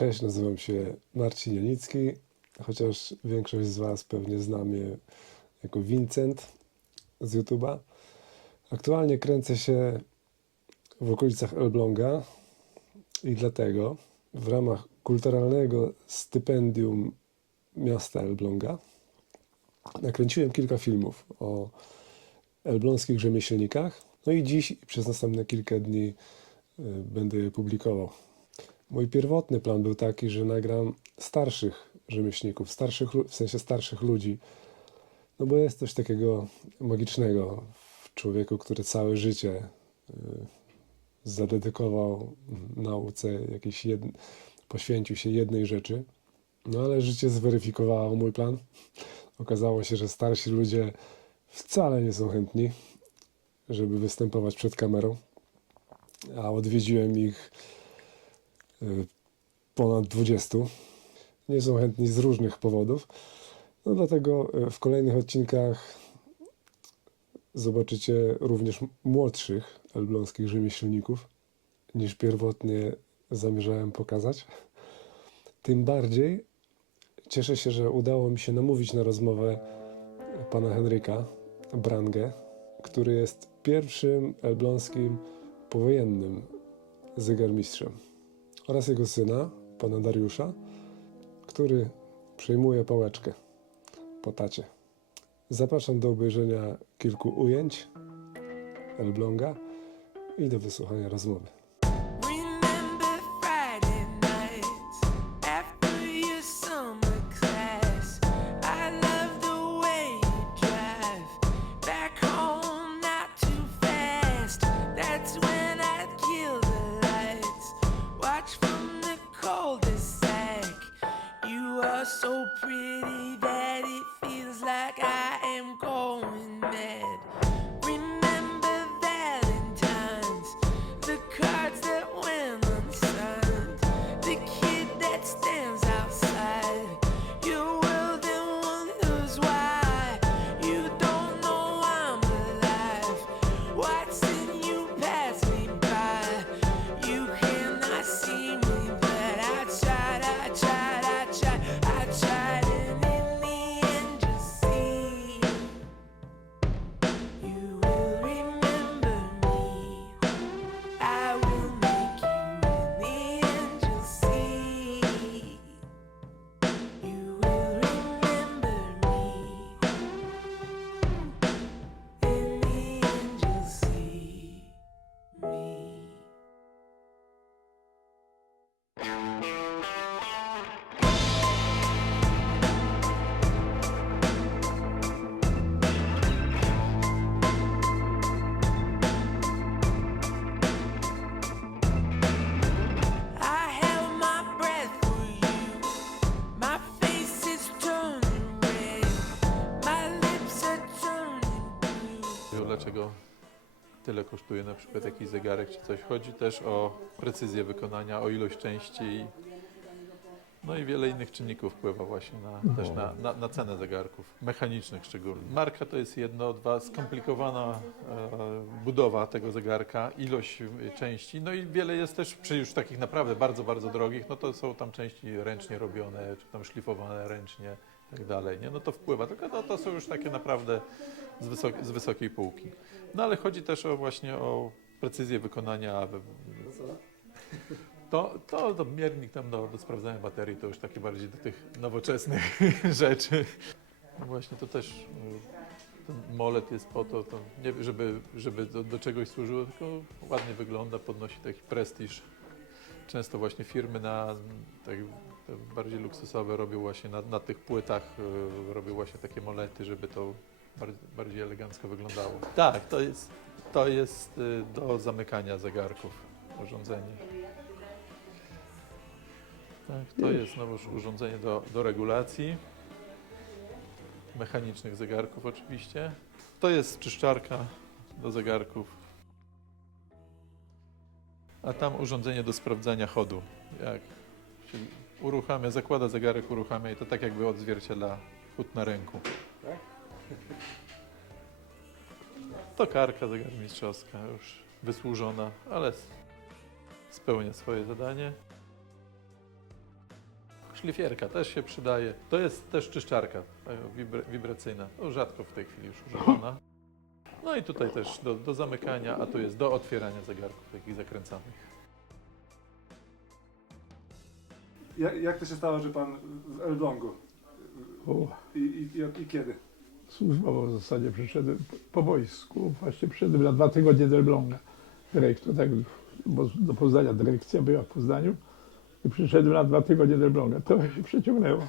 Cześć, nazywam się Marcin Janicki, chociaż większość z Was pewnie zna mnie jako Vincent z YouTube'a. Aktualnie kręcę się w okolicach Elbląga i dlatego w ramach kulturalnego stypendium miasta Elbląga nakręciłem kilka filmów o elbląskich rzemieślnikach. No i dziś i przez następne kilka dni y, będę je publikował. Mój pierwotny plan był taki, że nagram starszych rzemieślników, starszych, w sensie starszych ludzi, no bo jest coś takiego magicznego w człowieku, który całe życie y, zadedykował nauce jakiejś poświęcił się jednej rzeczy. No ale życie zweryfikowało mój plan. Okazało się, że starsi ludzie wcale nie są chętni, żeby występować przed kamerą, a odwiedziłem ich ponad 20. Nie są chętni z różnych powodów. No dlatego y, w kolejnych odcinkach zobaczycie również młodszych elbląskich rzemieślników niż pierwotnie zamierzałem pokazać. Tym bardziej cieszę się, że udało mi się namówić na rozmowę pana Henryka Brangę, który jest pierwszym elbląskim powojennym zegarmistrzem oraz jego syna, pana Dariusza, który przejmuje pałeczkę po tacie. Zapraszam do obejrzenia kilku ujęć Elbląga i do wysłuchania rozmowy. Tyle kosztuje na przykład jakiś zegarek czy coś? Chodzi też o precyzję wykonania, o ilość części. No i wiele innych czynników wpływa właśnie na, też na, na, na cenę zegarków, mechanicznych szczególnie. Marka to jest jedno, dwa, skomplikowana e, budowa tego zegarka, ilość e, części, no i wiele jest też przy już takich naprawdę bardzo, bardzo drogich, no to są tam części ręcznie robione, czy tam szlifowane ręcznie tak dalej, nie? No to wpływa, tylko no, to są już takie naprawdę z, z wysokiej półki. No ale chodzi też o właśnie o precyzję wykonania. To, to, to miernik tam do, do sprawdzania baterii to już takie bardziej do tych nowoczesnych rzeczy. No właśnie to też y, ten molet jest po to, to nie, żeby, żeby do, do czegoś służyło, tylko ładnie wygląda, podnosi taki prestiż. Często właśnie firmy na tak, bardziej luksusowe robią właśnie na, na tych płytach y, robią właśnie takie molety, żeby to bardziej, bardziej elegancko wyglądało. Tak, to jest, to jest y, do zamykania zegarków urządzenie. Tak, to jest znowuż urządzenie do, do regulacji mechanicznych zegarków oczywiście. To jest czyszczarka do zegarków. A tam urządzenie do sprawdzania chodu. Jak się uruchamia, zakłada zegarek, uruchamia i to tak jakby odzwierciedla chód na ręku. Tokarka zegarmistrzowska już wysłużona, ale spełnia swoje zadanie. Szlifierka też się przydaje. To jest też czyszczarka e, wibra- wibracyjna. No, rzadko w tej chwili już używana. No i tutaj też do, do zamykania, a tu jest do otwierania zegarków takich zakręcanych. Jak, jak to się stało, że pan w Elblągu? O, I, i, i kiedy? służbowo w zasadzie przyszedłem po, wojsku. Właśnie przyszedłem na dwa tygodnie do Elbląga. Dyrektor, tak, bo do Poznania dyrekcja była w Poznaniu. I przyszedłem na dwa tygodnie do Elbląga. To się przeciągnęło.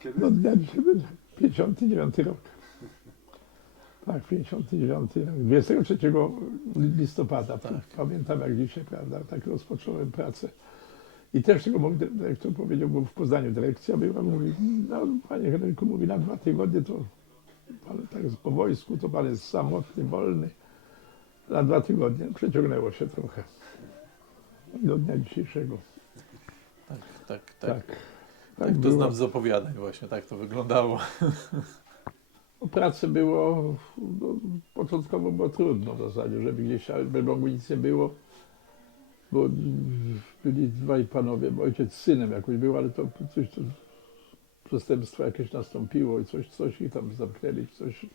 Kiedy? Do dnia dzisiejszego. 59 rok. Tak, 59 rok. 23 listopada. Tak. Pamiętam jak dzisiaj, prawda? Tak rozpocząłem pracę. I też tego mój dyrektor powiedział, bo w Poznaniu dyrekcja była, mówi, no panie Henryku, mówi, na dwa tygodnie to pan tak jest po wojsku, to pan jest samotny, wolny. Na dwa tygodnie przeciągnęło się trochę. Do dnia dzisiejszego. Tak, tak, tak. Tak. Tak, to było. znam z opowiadań właśnie, tak to wyglądało. O pracy było, no, początkowo było trudno w zasadzie, żeby gdzieś w Elblągu nic nie było, bo mm, byli dwaj panowie, ojciec z synem jakoś był, ale to coś, to przestępstwo jakieś nastąpiło i coś, coś ich tam zamknęli, coś,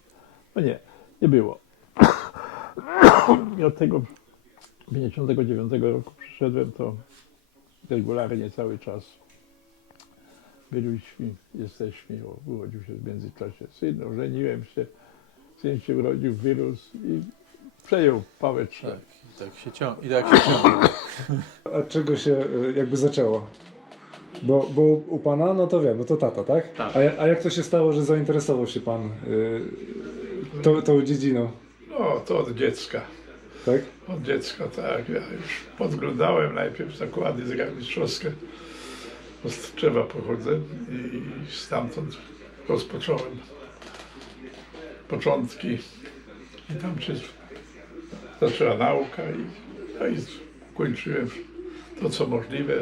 no nie, nie było. I od tego 59 roku przyszedłem, to regularnie cały czas byliśmy, jesteśmy, urodził się w międzyczasie syn, ożeniłem się, syn się urodził, wyrósł i przejął pałeczkę. Tak, i tak się ciąg- i tak się ciągnie. Od czego się y, jakby zaczęło? Bo, bo u pana, no to wiem, no to tata, tak? Tak. A, ja- a jak to się stało, że zainteresował się pan y, tą, tą dziedziną, No, to od dziecka. tak? Od dziecka, tak. Ja już podglądałem najpierw zakłady zegarmistrzowskie. Z Tczewa pochodzę i stamtąd rozpocząłem początki. I tam się zaczęła nauka i, no i kończyłem to, co możliwe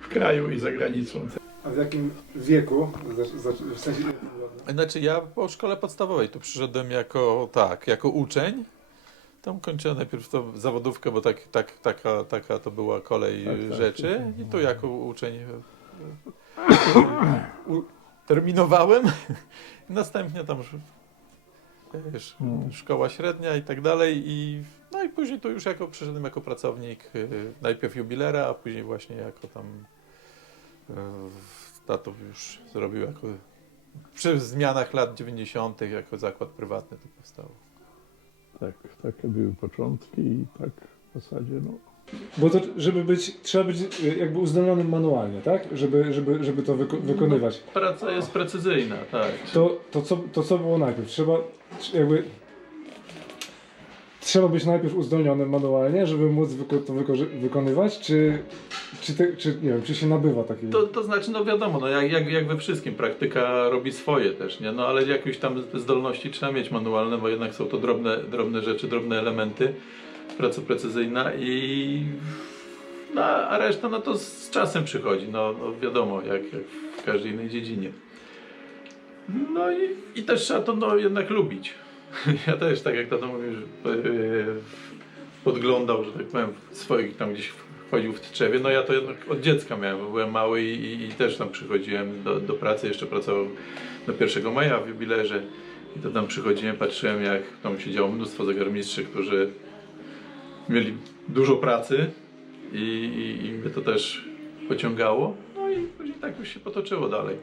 w kraju i za granicą. A w jakim wieku, w sensie... Znaczy ja po szkole podstawowej tu przyszedłem jako, tak, jako uczeń. Tam kończyłem najpierw to zawodówkę, bo tak, tak, taka, taka to była kolej Tak, tak. rzeczy. I tu jako uczeń u, terminowałem. I następnie tam już, wiesz, Mm. szkoła średnia i tak dalej. I, no i później tu już jako przyszedłem jako pracownik y, najpierw jubilera, a później właśnie jako tam y, tato już zrobił jako przy zmianach lat 90. jako zakład prywatny to powstało. Tak, takie były początki i tak w zasadzie, no, Bo to, żeby być, trzeba być y, jakby uzdolnionym manualnie, tak? Żeby, żeby, żeby to wyko- wykonywać. Praca jest precyzyjna, tak. To, to, co, to co było najpierw? Trzeba trz- jakby... Trzeba być najpierw uzdolnionym manualnie, żeby móc wyko- to wyko- wykonywać, czy, czy, te, czy, nie wiem, czy się nabywa takiej... To, to znaczy, no wiadomo, no jak, jak, jak we wszystkim, praktyka robi swoje też, nie? No ale jakieś tam zdolności trzeba mieć manualne, bo jednak są to drobne, drobne rzeczy, drobne elementy, praca precyzyjna i no, a reszta no to z czasem przychodzi, no, no wiadomo, jak, jak w każdej innej dziedzinie. No i, i też trzeba to no, jednak lubić. Ja też, tak jak tato mówił, yy, podglądał, że tak powiem, swoich tam gdzieś chodził w Tczewie, no ja to jednak od dziecka miałem, byłem mały i, i, też tam przychodziłem do, do pracy, jeszcze pracował do 1 maja w jubilerze i to tam przychodziłem, patrzyłem jak tam siedziało mnóstwo zegarmistrzy, którzy mieli dużo pracy i, i, i mnie to też pociągało, no i później tak już się potoczyło dalej.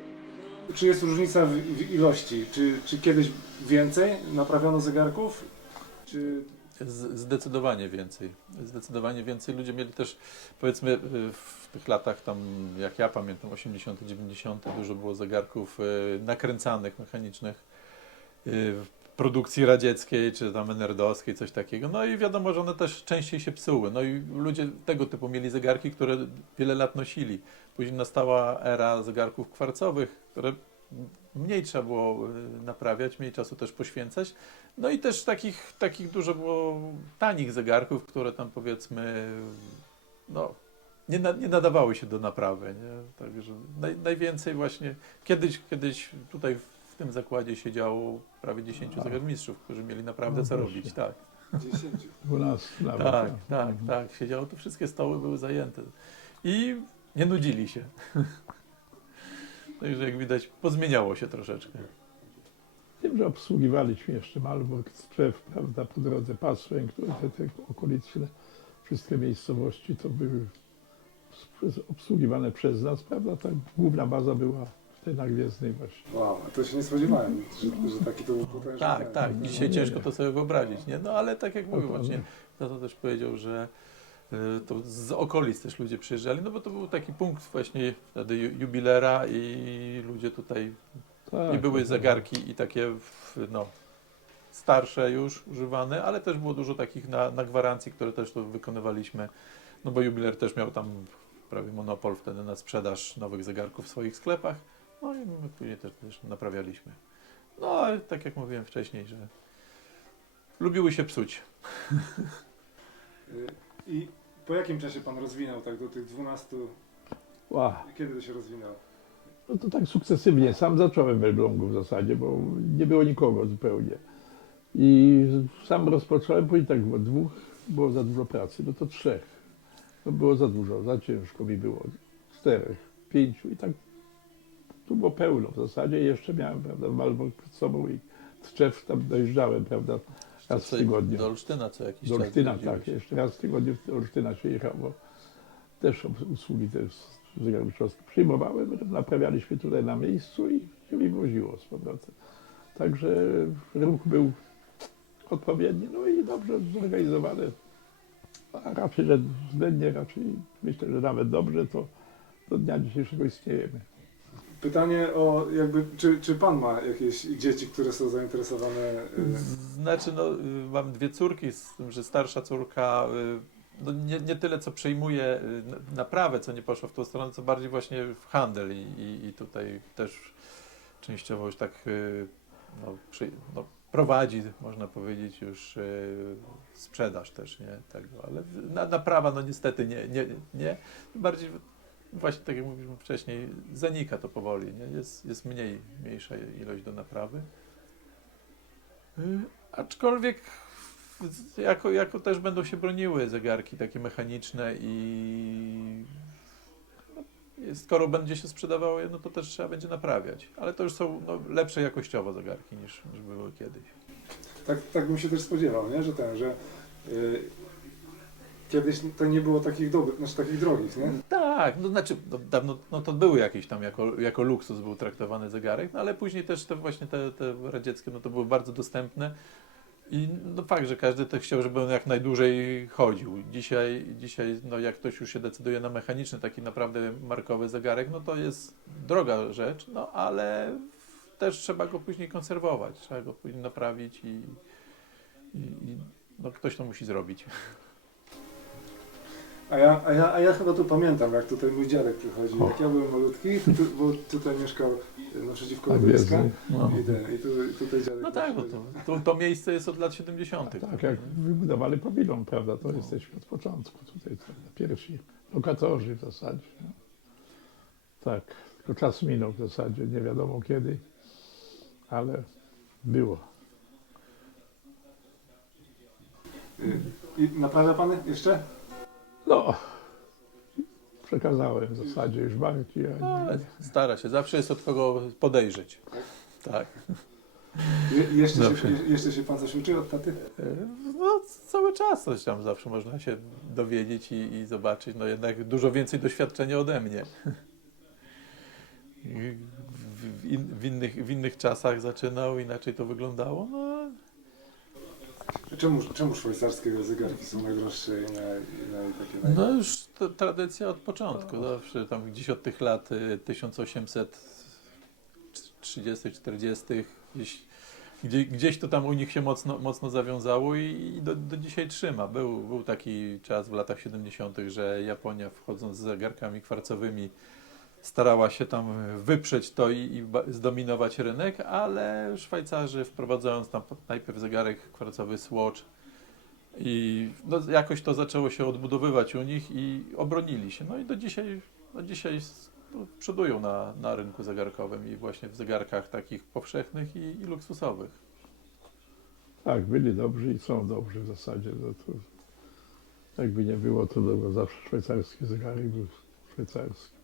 Czy jest różnica w, w ilości? Czy, czy kiedyś więcej naprawiono zegarków? Czy... Z- Zdecydowanie więcej. Zdecydowanie więcej. Ludzie mieli też, powiedzmy, y, w tych latach tam, jak ja pamiętam, 80., 90., dużo było zegarków y, nakręcanych, mechanicznych y, produkcji radzieckiej czy tam enerdowskiej, coś takiego. No i wiadomo, że one też częściej się psuły. No i ludzie tego typu mieli zegarki, które wiele lat nosili. Później nastała era zegarków kwarcowych, które mniej trzeba było y, naprawiać, mniej czasu też poświęcać. No i też takich, takich dużo było tanich zegarków, które tam powiedzmy, no, nie, na, nie nadawały się do naprawy. Nie? Także naj, najwięcej właśnie, kiedyś, kiedyś tutaj tym zakładzie siedziało prawie 10 A. zegarmistrzów, którzy mieli naprawdę No co proszę. robić. Tak, 10. 12 nawet. tak, no. tak, tak. Siedziało, tu wszystkie stoły były zajęte. I nie nudzili się. Także jak widać, pozmieniało się troszeczkę. Tym, że obsługiwaliśmy jeszcze Malbork, Strzew, prawda, po drodze Pasłę, które te, te okoliczne, wszystkie miejscowości to były obsługiwane przez nas, prawda, ta główna baza była w tej Nagwiezdnej właśnie. Wow, to się nie spodziewałem, że, że taki to był potężny. Tak, tak. Dzisiaj ciężko nie. to sobie wyobrazić, nie? No ale tak jak mówił właśnie, tato też powiedział, że y, to z okolic też ludzie przyjeżdżali, no bo to był taki punkt właśnie wtedy ju- jubilera i ludzie tutaj Tak, I były tak. zegarki i takie w- no, starsze już używane, ale też było dużo takich na, na gwarancji, które też tu wykonywaliśmy. No bo jubiler też miał tam prawie monopol wtedy na sprzedaż nowych zegarków w swoich sklepach. No i my później też, też naprawialiśmy. No ale tak jak mówiłem wcześniej, że lubiły się psuć. I po jakim czasie pan rozwinął tak do tych 12? Ła, Kiedy to się rozwinęło? No to tak sukcesywnie. Sam zacząłem w Elblągu w zasadzie, bo nie było nikogo zupełnie. I sam rozpocząłem, później tak było dwóch, było za dużo pracy, no to trzech. To było za dużo, za ciężko mi było. Czterech, pięciu i tak tu było pełno w zasadzie. Jeszcze miałem, prawda, Malbork przed sobą i Tczew tam dojeżdżałem, prawda, raz w tygodniu. Do Olsztyna co jakiś Do czas. Olsztyna, jeździłeś. tak. Jeszcze raz w tygodniu do Olsztyna się jechało. Też usługi też zegarmistrzowskie przyjmowałem, naprawialiśmy tutaj na miejscu i się mi woziło z powrotem. Także ruch był odpowiedni, no i dobrze zorganizowany. A raczej, że względnie raczej, myślę, że nawet dobrze, to do dnia dzisiejszego istniejemy. Pytanie o jakby, czy, czy pan ma jakieś dzieci, które są zainteresowane? y, Znaczy, no, y, mam dwie córki, z tym, że starsza córka y, no, nie, nie tyle co przejmuje y, na- naprawę, co nie poszła w tą stronę, co bardziej właśnie w handel i, i, i tutaj też częściowo już tak no, przy, no, prowadzi, można powiedzieć, już sprzedaż też, nie, tego, ale na, naprawa, no niestety nie, nie, nie, bardziej właśnie tak jak mówiliśmy wcześniej, zanika to powoli, nie, jest, jest mniej, mniejsza ilość do naprawy. Y, Aczkolwiek jako, jako też będą się broniły zegarki takie mechaniczne i skoro będzie się sprzedawało je, no to też trzeba będzie naprawiać. Ale to już są no, lepsze jakościowo zegarki niż, niż były kiedyś. Tak, tak bym się też spodziewał, nie? że ten, że y, kiedyś to nie było takich dobrych, znaczy takich drogich, nie? Tak, no znaczy no, dawno no, to były jakieś tam jako, jako luksus był traktowany zegarek, no ale później też te właśnie te, te radzieckie, no to były bardzo dostępne i no fakt, że każdy też chciał, żeby on jak najdłużej chodził. Dzisiaj, dzisiaj no jak ktoś już się decyduje na mechaniczny, taki naprawdę markowy zegarek, no to jest droga rzecz, no ale też trzeba go później konserwować, trzeba go później naprawić i, i, i no ktoś to musi zrobić. A ja, a, ja, a ja chyba tu pamiętam, jak tutaj mój dziadek przychodził. O. Jak ja byłem malutki, to tu, bo tutaj mieszkał y, naprzeciwko Tak jest. No. I, ten, I tu, tutaj dziadek No tak, bo to, to, to miejsce jest od lat 70. Tak jak wybudowali pawilon, prawda, to No. jesteśmy od początku tutaj, to pierwsi lokatorzy w zasadzie. No. Tak, tylko czas minął w zasadzie, nie wiadomo kiedy, ale było. Y, I naprawia pan jeszcze? No, przekazałem w zasadzie już banki, No, a ale stara się, zawsze jest od kogo podejrzeć. Tak. Je, jeszcze, się, Dobrze. je, jeszcze się pan coś uczy od taty? E, No, cały czas coś tam zawsze można się dowiedzieć i, i zobaczyć. No jednak dużo więcej doświadczenia ode mnie. I W, w, in, w, innych, w innych czasach zaczynał, inaczej to wyglądało. No, Czemu, czemu szwajcarskie zegarki są najdroższe i, naj, i naj, takie naj... no już to tradycja od początku. Zawsze tam gdzieś od tych lat y, 1830-40 gdzieś, gdzie, gdzieś to tam u nich się mocno, mocno zawiązało i, i do, do dzisiaj trzyma. Był, był taki czas w latach 70., że Japonia wchodząc z zegarkami kwarcowymi starała się tam wyprzeć to i, i zdominować rynek, ale Szwajcarzy wprowadzając tam najpierw zegarek kwarcowy Swatch i no, jakoś to zaczęło się odbudowywać u nich i obronili się. No i do dzisiaj, do dzisiaj no, przodują na, na rynku zegarkowym i właśnie w zegarkach takich powszechnych i, i luksusowych. tak, byli dobrzy i są dobrzy w zasadzie. No to, jakby nie było, to zawsze szwajcarskie zegary, był szwajcarskie.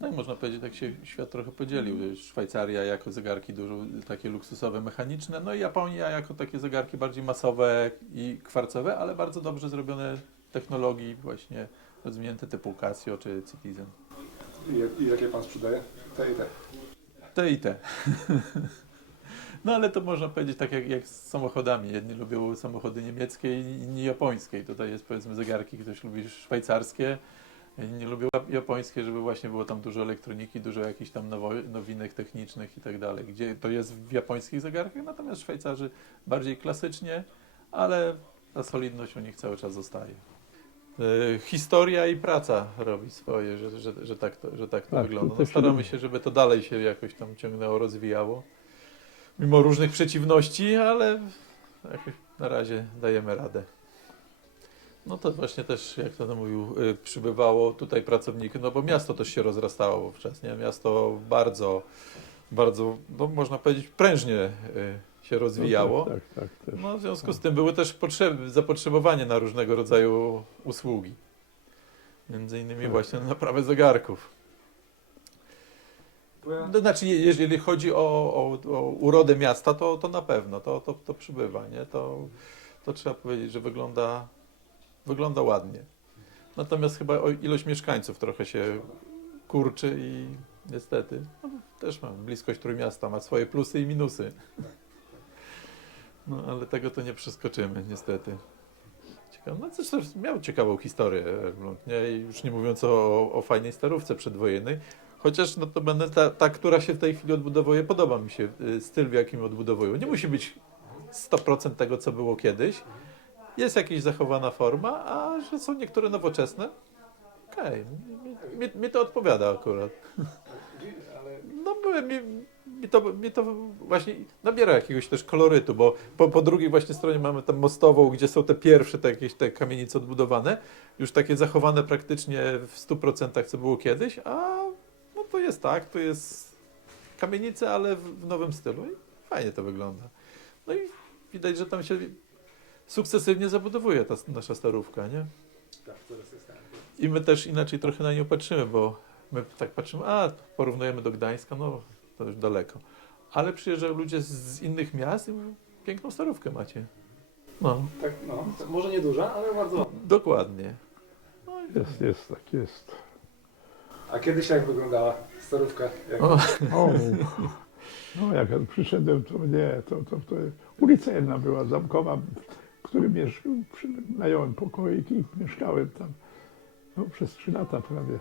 No i można powiedzieć, tak się świat trochę podzielił. Szwajcaria jako zegarki dużo takie luksusowe, mechaniczne, no i Japonia jako takie zegarki bardziej masowe i kwarcowe, ale bardzo dobrze zrobione technologii właśnie rozwinięte typu Casio czy Citizen. I, i jakie pan sprzedaje? Te i te. Te i te. No ale to można powiedzieć tak jak, jak z samochodami. Jedni lubią samochody niemieckie, inni japońskie. Tutaj jest powiedzmy zegarki, ktoś lubi szwajcarskie, lubią jap- japońskie, żeby właśnie było tam dużo elektroniki, dużo jakichś tam nowinek technicznych i tak dalej. Gdzie to jest w japońskich zegarkach, natomiast Szwajcarzy bardziej klasycznie, ale ta solidność u nich cały czas zostaje. E, Historia i praca robi swoje, że, że, że tak to, że tak to Tak, wygląda. No, też staramy się- się, żeby to dalej się jakoś tam ciągnęło, rozwijało. Mimo różnych przeciwności, ale jakoś na razie dajemy radę. No to właśnie też, jak to mówił, y, przybywało tutaj pracowników, no bo miasto też się rozrastało wówczas, nie? Miasto bardzo, bardzo, no można powiedzieć, prężnie y, się rozwijało. No, tak, tak, tak. No, w związku z tym były też potrzeby, zapotrzebowanie na różnego rodzaju usługi. Między innymi Tak. właśnie na naprawę zegarków. To znaczy, je- jeżeli chodzi o, o, o urodę miasta, to, to na pewno, to, to, to przybywa, nie? To, to trzeba powiedzieć, że wygląda, wygląda ładnie. Natomiast chyba ilość mieszkańców trochę się kurczy i niestety no, też mam bliskość Trójmiasta, ma swoje plusy i minusy. No ale tego to nie przeskoczymy, niestety. Ciekawe. No zresztą miał ciekawą historię nie? Już nie mówiąc o, o fajnej starówce przedwojennej. Chociaż no to będę ta, ta, która się w tej chwili odbudowuje, podoba mi się y, styl, w jakim odbudowują. Nie musi być 100% tego, co było kiedyś. Jest jakaś zachowana forma, a że są niektóre nowoczesne, okej, mi, mi, mi to odpowiada akurat. No mi, mi, to, mi to właśnie nabiera jakiegoś też kolorytu, bo po, po drugiej właśnie stronie mamy tam mostową, gdzie są te pierwsze te jakieś te kamienice odbudowane, już takie zachowane praktycznie w 100% co było kiedyś, a no to jest tak, to jest kamienice, ale w, w nowym stylu i fajnie to wygląda. No i widać, że tam się sukcesywnie zabudowuje ta nasza starówka, nie? I my też inaczej trochę na nią patrzymy, bo my tak patrzymy, a porównujemy do Gdańska, no to już daleko. Ale przyjeżdżają ludzie z, innych miast i mówią, piękną starówkę macie. No, Tak, no. Może nie duża, ale bardzo. dokładnie. Jest, jest, tak jest. A kiedyś jak wyglądała starówka? Jak... O, O, no jak ja przyszedłem, to nie, to, to, to ulica jedna była zamkowa, w którym mieszkał, nająłem pokoik i mieszkałem tam no, przez trzy lata prawie.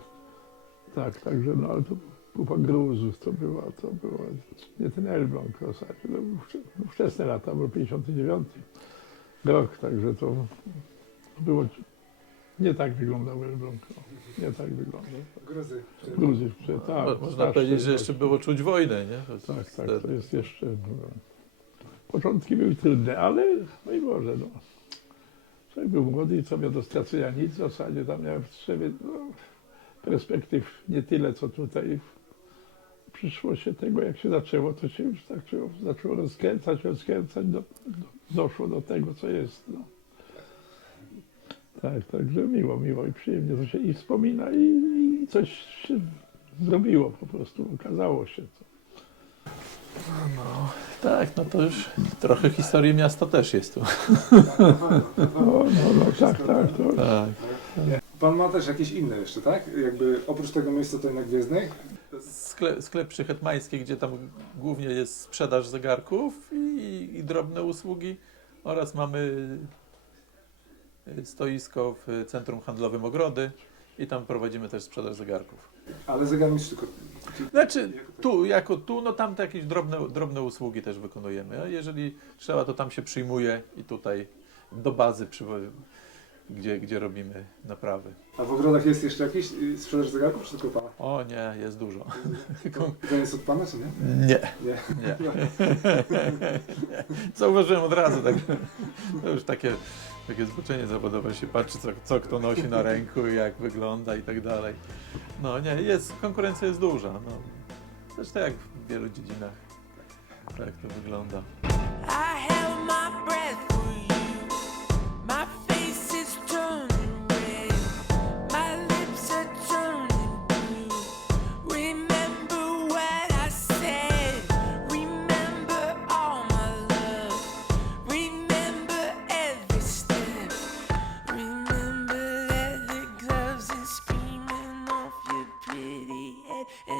Tak, także no ale to kupa gruzów to była, to była nie ten Elbląg w zasadzie, to wcze- no, wczesne lata, był 59 rok, także to było, nie tak wyglądał Elbląg, no, nie tak wyglądał. Gruzy. Gruzji, tak. mo- można powiedzieć, że jeszcze było czuć wojnę, nie? To- Tak, tak, to jest jeszcze. No, początki były trudne, ale no i może, no. Człowiek był młody i co miał do stracenia nic, w zasadzie tam miałem w Trzewie no, perspektyw nie tyle, co tutaj. Przyszło się tego, jak się zaczęło, to się już zaczęło, zaczęło rozkręcać, rozkręcać, do, do, doszło do tego, co jest. No. Tak, także miło, miło i przyjemnie to się i wspomina i, i coś się zrobiło po prostu, okazało się to. No, tak, no to już trochę historii miasta też jest tu. No, no, no tak, tak. To, Tak. Pan ma też jakieś inne jeszcze, tak? Jakby oprócz tego miejsca tutaj na Gwiezdnej? Sklep, sklep przy Hetmańskiej, gdzie tam głównie jest sprzedaż zegarków i, i drobne usługi oraz mamy y, stoisko w Centrum Handlowym Ogrody i tam prowadzimy też sprzedaż zegarków. Ale zegarmistrz tylko... Znaczy tu, jako tu, no tam te jakieś drobne, drobne usługi też wykonujemy, a jeżeli trzeba, to tam się przyjmuje i tutaj do bazy, przywo- gdzie, gdzie robimy naprawy. A w ogrodach jest jeszcze jakiś y, sprzedaż zegarków, czy tylko pana? O nie, jest dużo. To nie jest od pana, czy nie? Nie, Nie. nie. Zauważyłem od razu, tak. To już takie, takie zboczenie zawodowe, się patrzy, co, co kto nosi na ręku, jak wygląda i tak dalej. No nie, jest, konkurencja jest duża. No. Zresztą jak w wielu dziedzinach, tak to wygląda.